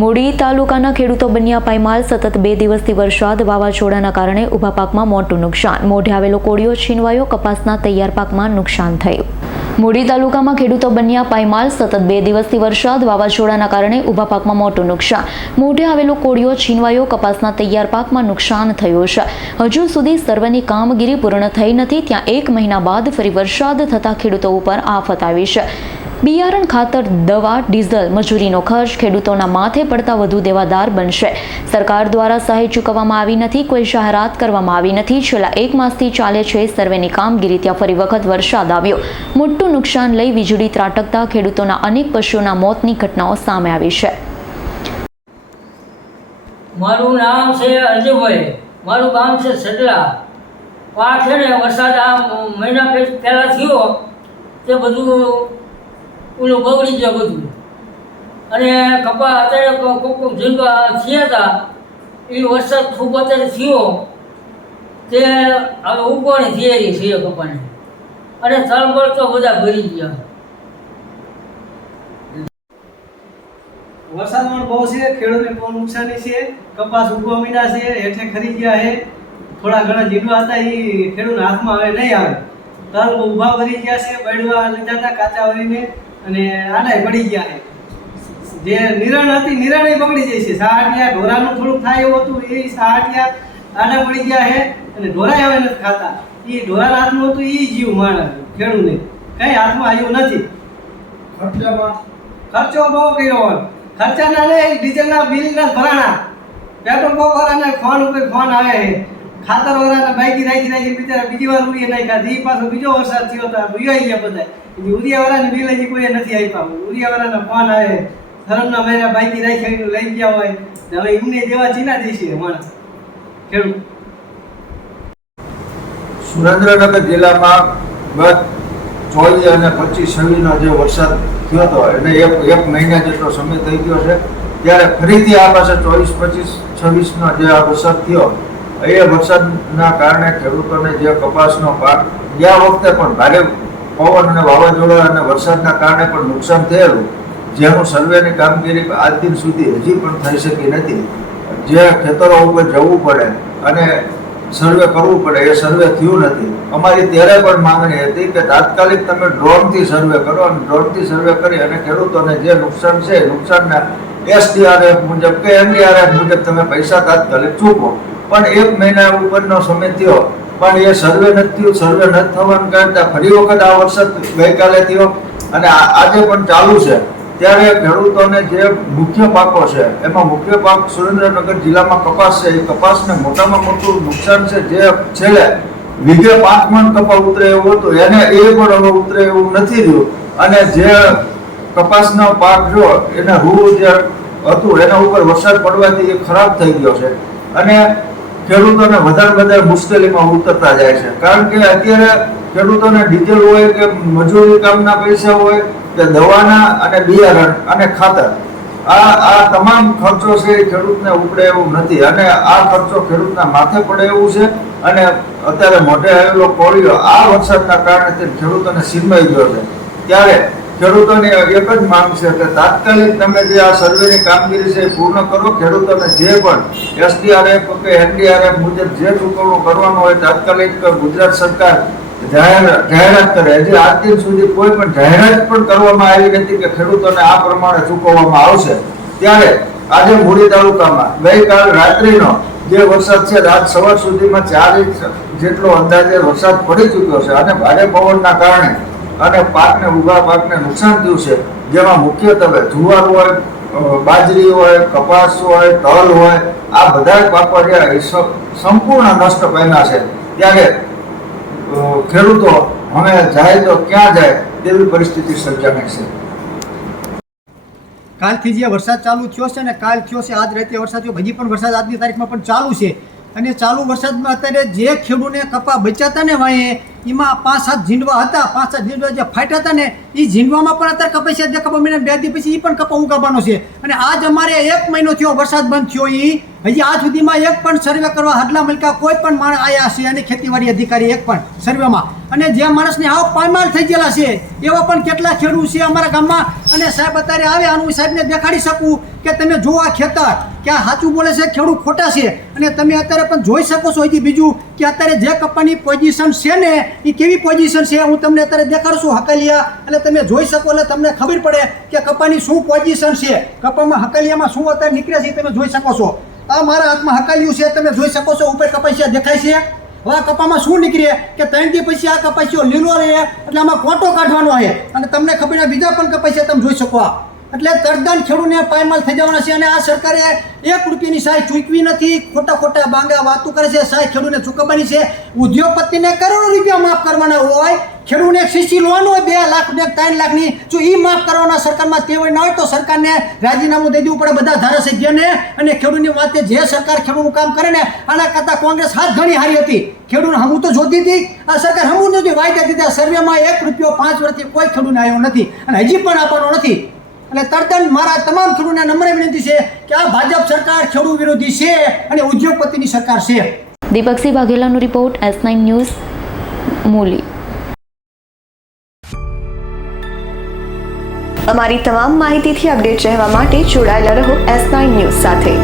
મૂડી તાલુકાના ખેડૂતો બન્યા પાયમાલ. સતત બે દિવસથી વરસાદ, વાવાઝોડાના કારણે ઊભા પાકમાં મોટું નુકસાન. મોઢે આવેલો કોળિયો છીનવાયો, કપાસના તૈયાર પાકમાં નુકસાન થયું. મૂડી તાલુકામાં ખેડૂતો બન્યા પાયમાલ. સતત બે દિવસથી વરસાદ, વાવાઝોડાના કારણે ઊભા પાકમાં મોટું નુકસાન. મોઢે આવેલો કોળિયો છીનવાયો, કપાસના તૈયાર પાકમાં નુકસાન થયું છે. હજુ સુધી સર્વેની કામગીરી પૂર્ણ થઈ નથી. ત્યાં એક મહિના બાદ ફરી વરસાદ થતાં ખેડૂતો ઉપર આફત આવી છે. બિયારણ ખાતર, દવા, ડીઝલ, મજૂરીનો ખર્ચ ખેડૂતોના માથે પડતા વધુ દેવાદાર બનશે. સરકાર દ્વારા સહાય ચૂકવવામાં આવી નથી, કોઈ જાહેરાત કરવામાં આવી નથી. છેલ્લા એક માસથી ચાલે છે સર્વેની કામગીરી, ત્યાં ફરી વખત વરસાદ આવ્યો. મોટું નુકસાન લઈ વીજળી ત્રાટકતા ખેડૂતોના અનેક પશુઓના મોતની ઘટનાઓ સામે આવી છે. મારું નામ છે અર્જુભાઈ મારું ગામ છે સડલા ને વરસાદ આ મહિના પહેલાં થયો, તે બધું ઓલું બગડી જાય બધું. અને કપા અત્યારે કોક કોક ઝીંગા થયા હતા. એ વરસાદ ખૂબ અત્યારે થયો. તે હવે ઉગવાની થયેલી છે કપાને. અને તલબળ તો બધા ભરી ગયા. વરસાદ પણ બહુ છે, ખેડૂતને બહુ નુકસાની છે, કપાસ ઉગવા મીના છે હેઠે ખરી ગયા છે. થોડા ઘણા જીડવા હતા એ ખેડૂતના હાથમાં હવે નહીં આવે. તલ ઊભા ભરી ગયા છે બળવા લીધા હતા, કાચા વળીને. અને આડાય પડી ગયા જે નિરણ હતી નિરણ એ બગડી જાય છે. સાહાટિયા ઢોરાનું થોડુંક થાય એવું હતું એ સાહાટિયા આડા પડી ગયા છે અને ઢોરાય હવે નથી ખાતા. એ ઢોરાના હાથમાં હતું એ જીવ માણસ ખેડૂને કઈ હાથમાં આવ્યું નથી. ખર્ચો બહુ કર્યો હોય. ખર્ચાના ને ડીઝલના બિલના ભરાણા. પેટ્રોલ પંપ વાળાને ફોન ઉપર ફોન આવે છે. ખાતર વાળાને બાઈકી રાખી રાખી બિચારા બીજી વાર ઉડીએ નહીં એ પાછો બીજો વરસાદ થયો તો ઉયાઈ ગયા બધા એટલે ઉરિયાવાળાને બિલ હજી કોઈ નથી આપ્યા ઉરિયા વાળાના ફોન આવે ધરમના મહિના બાઈકી રાખી લઈ ગયા હોય. હવે એમને દેવા ચીના દેશે માણસ ખેડૂત. સુરેન્દ્રનગર જિલ્લામાં ગત ચોવીસ અને પચીસ છવ્વીસનો જે વરસાદ થયો હતો એને એક એક મહિના જેટલો સમય થઈ ગયો છે. ત્યારે ફરીથી આ પાસે ચોવીસ, પચીસ, છવ્વીસનો જે આ વરસાદ થયો એ વરસાદના કારણે ખેડૂતોને જે કપાસનો પાક ગયા વખતે પણ ભારે પવન અને વાવાઝોડા અને વરસાદના કારણે પણ નુકસાન થયેલું, જેનું સર્વેની કામગીરી આજ દિન સુધી હજી પણ થઈ શકી નથી. જે ખેતરો ઉપર જવું પડે અને સર્વે કરવું પડે, એ સર્વે થયું નથી. અમારી ત્યારે પણ માંગણી હતી કે તાત્કાલિક તમે ડ્રોનથી સર્વે કરો અને ડ્રોનથી સર્વે કરી અને ખેડૂતોને જે નુકસાન છે નુકસાનના એસડીઆરએફ મુજબ કે એનડીઆરએફ મુજબ તમે પૈસા તાત્કાલિક ચૂકો પણ એક મહિના ઉપરનો સમય થયો. પણ એ સર્વે નથી સર્વે ન થવાનું કારણે ફરી વખત આ વરસાદ ગઈકાલે થયો અને આજે પણ ચાલુ છે. ત્યારે ખેડૂતોને જે મુખ્ય પાકો છે, એમાં મુખ્ય પાક સુરેન્દ્રનગર જિલ્લામાં કપાસ છે. એ કપાસને મોટામાં મોટું નુકસાન છે. જે છેલ્લે વીઘે પાંચ મણ કપા ઉતરે એવું હતું. એને એ પણ હવે ઉતરે એવું નથી રહ્યું. અને જે કપાસનો પાક જો એને રૂ જે હતું, એના ઉપર વરસાદ પડવાથી એ ખરાબ થઈ ગયો છે. અને ખેડૂતોને વધારે વધારે મુશ્કેલીમાં ઉતરતા જાય છે. કારણ કે અત્યારે ખેડૂતોને ડીઝલ હોય કે મજૂરી કામના પૈસા હોય કે દવાના અને બિયારણ અને ખાતર, આ આ તમામ ખર્ચો છે એ ખેડૂતને ઉપડે એવું નથી. અને આ ખર્ચો ખેડૂતના માથે પડે એવું છે અને અત્યારે મોઢે આવેલો કોળીઓ આ વરસાદના કારણે તે ખેડૂતોને સીમાઈ ગયો છે. ત્યારે ખેડૂતોની એક જ માંગ છે કે તાત્કાલિક તમે જે આ સર્વેની કામગીરી છે પૂર્ણ કરો. ખેડૂતોને જે પણ એસડીઆરએફ કે એનડીઆરએફ મુજબ જે ચૂકવણું કરવાનું હોય તાત્કાલિક ગુજરાત સરકાર જાહેર, જાહેરાત કરે. હજી આજ દિન સુધી કોઈ પણ જાહેરાત પણ કરવામાં આવી નથી કે ખેડૂતોને આ પ્રમાણે ચૂકવવામાં આવશે. ત્યારે આજે મૂડી તાલુકામાં ગઈકાલ રાત્રિનો જે વરસાદ છે, રાત સવાર સુધીમાં ચાર ઇંચ જેટલો અંદાજે વરસાદ પડી ચૂક્યો છે. અને ભારે પવનના કારણે અને પાકને, ઊભા પાકને નુકસાન થયું છે. જેમાં મુખ્યત્વે જુવાર હોય બાજરી હોય, કપાસ હોય, તલ હોય, આ બધા જ પાકો જે સંપૂર્ણ નષ્ટ પામ્યા છે. ત્યારે ખેડૂતો હવે જાય તો ક્યાં જાય તેવી પરિસ્થિતિ સર્જાણી છે. કાલથી જે વરસાદ ચાલુ થયો છે ને કાલ થયો છે, આજ રાતે વરસાદ થયો, હજી પણ વરસાદ આજની તારીખમાં પણ ચાલુ છે. અને ચાલુ વરસાદમાં અત્યારે જે ખેડૂને કપા બચાતા ને વાંહે એમાં પાંચ સાત ઝીંડવા હતા, પાંચ સાત ઝીંડવા જે ફાટ્યા હતા ને એ ઝીંડવામાં પણ અત્યારે કપાઈ જે કપા મહિના બે દી પછી એ પણ કપા ઉગાવવાનો છે. અને આજ અમારે એક મહિનો થયો વરસાદ બંધ થયો એ હજી આજ સુધીમાં એક પણ સર્વે કરવા હડલા મલકા કોઈ પણ માણસ આવ્યા છે અને ખેતીવાડી અધિકારી એક પણ સર્વેમાં અને જે માણસને આવ પાયમાલ થઈ ગયેલા છે, એવા પણ કેટલા ખેડૂત છે અમારા ગામમાં. અને સાહેબ અત્યારે આવે, આનું સાહેબને દેખાડી શકું કે તમે જો આ ખેતર, કે આ સાચું બોલે છે, ખેડૂત ખોટા છે. અને તમે અત્યારે પણ જોઈ શકો છો હજી બીજું કે અત્યારે જે કપાની પોઝિશન છે ને એ કેવી પોઝિશન છે હું તમને અત્યારે દેખાડશું હકલિયા. એટલે તમે જોઈ શકો એટલે તમને ખબર પડે કે કપાની શું પોઝિશન છે. કપામાં હકલિયામાં શું અત્યારે નીકળે છે તમે જોઈ શકો છો. આ મારા હાથમાં હકાલ્યું છે, તમે જોઈ શકો છો, ઉપર કપાસિયા દેખાય છે. હવે આ કપામાં શું નીકળે કે ત્રણ દી પછી આ કપાસિયો લીલો રહે, એટલે આમાં કોટો કાઢવાનો છે. અને તમને ખબર બીજા પણ કપાસિયા તમે જોઈ શકો આ. એટલે તદ્દન ખેડૂતને પાયમાલ થઈ જવાના છે અને આ સરકારે એક રૂપિયાની સહાય ચૂકવી નથી. ખોટા ખોટા બાંગા વાતો કરે છે. સહાય ખેડૂતને ચૂકવવાની છે. ઉદ્યોગપતિને કરોડો રૂપિયા માફ કરવાના હોય ખેડૂતને સીસી લોન હોય, બે લાખ રૂપિયા ત્રણ લાખની, જો એ માફ કરવાના સરકારમાં તેવું ના હોય તો સરકારને રાજીનામું દઈ દેવું પડે બધા ધારાસભ્યને અને ખેડૂતની વાતે જે સરકાર ખેડૂતનું કામ કરે ને, આના કરતાં કોંગ્રેસ હાથ ઘણી હારી હતી. ખેડૂત હમું તો જોતી હતી. આ સરકાર હમું નથી વાયદા દીધા. સર્વેમાં એક રૂપિયો પાંચ વર્ષથી કોઈ ખેડૂતને આવ્યો નથી અને હજી પણ આપવાનો નથી. એટલે તદ્દન મારા તમામ ખેડૂતને નમ્ર વિનંતી છે કે આ ભાજપ સરકાર ખેડૂત વિરોધી છે અને ઉદ્યોગપતિની સરકાર છે. દીપકસિંહ વાઘેલાનો રિપોર્ટ એસ નાઇન ન્યૂઝ મૂલી અમારી તમામ માહિતીથી અપડેટ રહેવા માટે જોડાયેલા રહો એસ નાઇન ન્યૂઝ સાથે.